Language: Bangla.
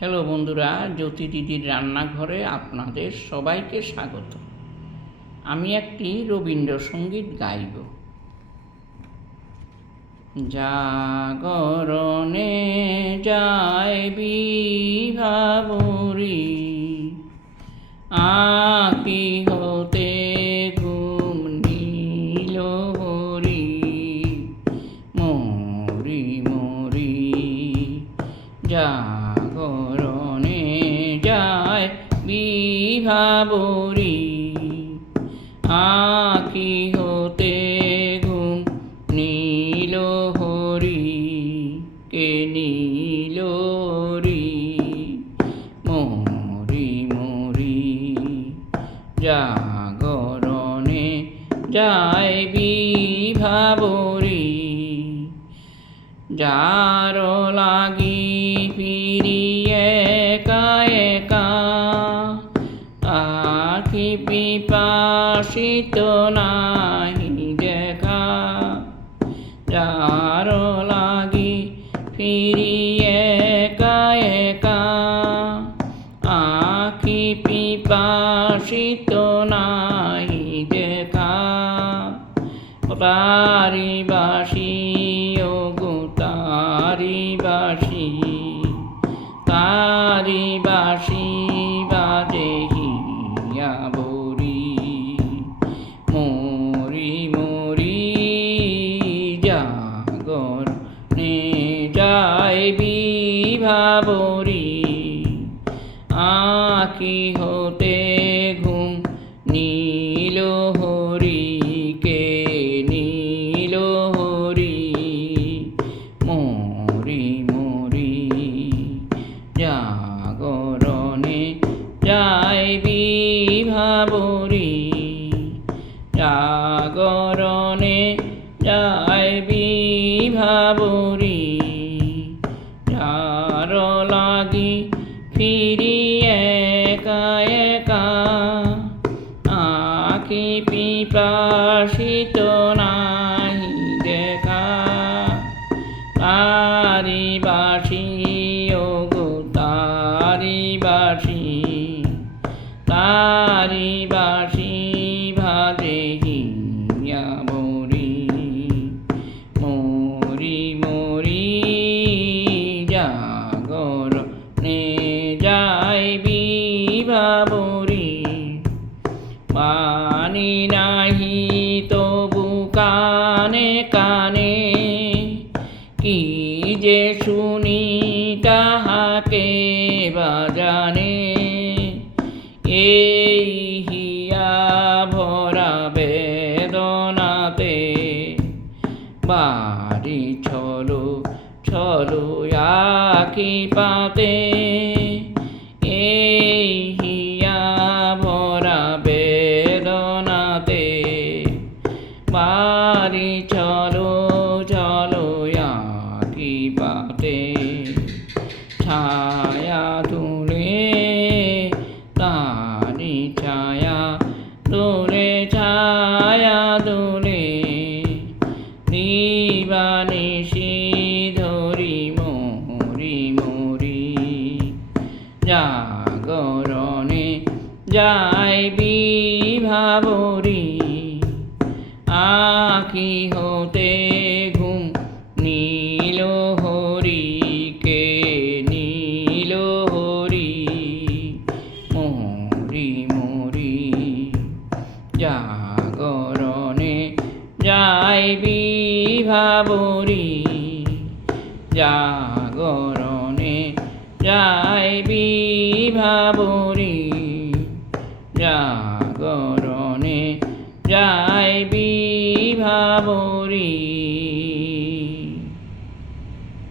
হ্যালো বন্ধুরা, জ্যোতি দিদির রান্নাঘরে আপনাদের সবাইকে স্বাগত। আমি একটি রবীন্দ্রসঙ্গীত গাইব। জাগরণে যায় বিভাবরী, আঁকি হতে ঘুম নীল হরি, মরি মরি জাগরণে যায় বিভাবরী, আঁকি হতে ঘুম নীল হরি, কে নীল হরি, মরি মরি জাগরণে যায় বিভাবরী, যার লাগি ফিরি একা একা, আখি পিপাসিত নাহি দেখা, যার লাগি ফিরি একা একা, আখি পিপাসিত নাহি দেখা, তারি বাসি তারি বাসি, তারি বাসি বাজে হিয়া বরি, মরি মরি জাগরণে যায় বিভাবরী, আঁকি হতে ঘুম নীল হরি, কে নীল হরি, মরি মরি জাগরণে যায় বিভাবরী, জাগরণে যায় বিভাবরী, যার লাগি ফিরি একা একা, আখি পিপাসিত নাহি দেখা, তারি বাসি ওগো তারি বাসি, তারি বাসি ভাজে হিয়া বরি, মরি মরি জাগরণে যায় বিভাবরী, পানি নাহি তবু কানে কানে, কি যে শুনি তাহাকে বাজানে, এই হিয়া ভরা বেদনাতে, বাড়ি ছলো ছলো আঁকি পাতে, এই হিয়া ভরা বেদনাতে, বাড়ি ছলো ছলো আঁকি পাতে, ছায়া তুলে তারি ছায়া তোলে, ছায়া তোলে দিবানিশি ধরি, মরি মরি জাগরণে যায় বিভাবরী, আঁকি হতে ঘুম নীল হরি, কে নীল হরি, মরি মরি জাগরণে যায় বিভাবরী, জাগরণে যায় বিভাবরী, জাগরণে যায় বিভাবরী।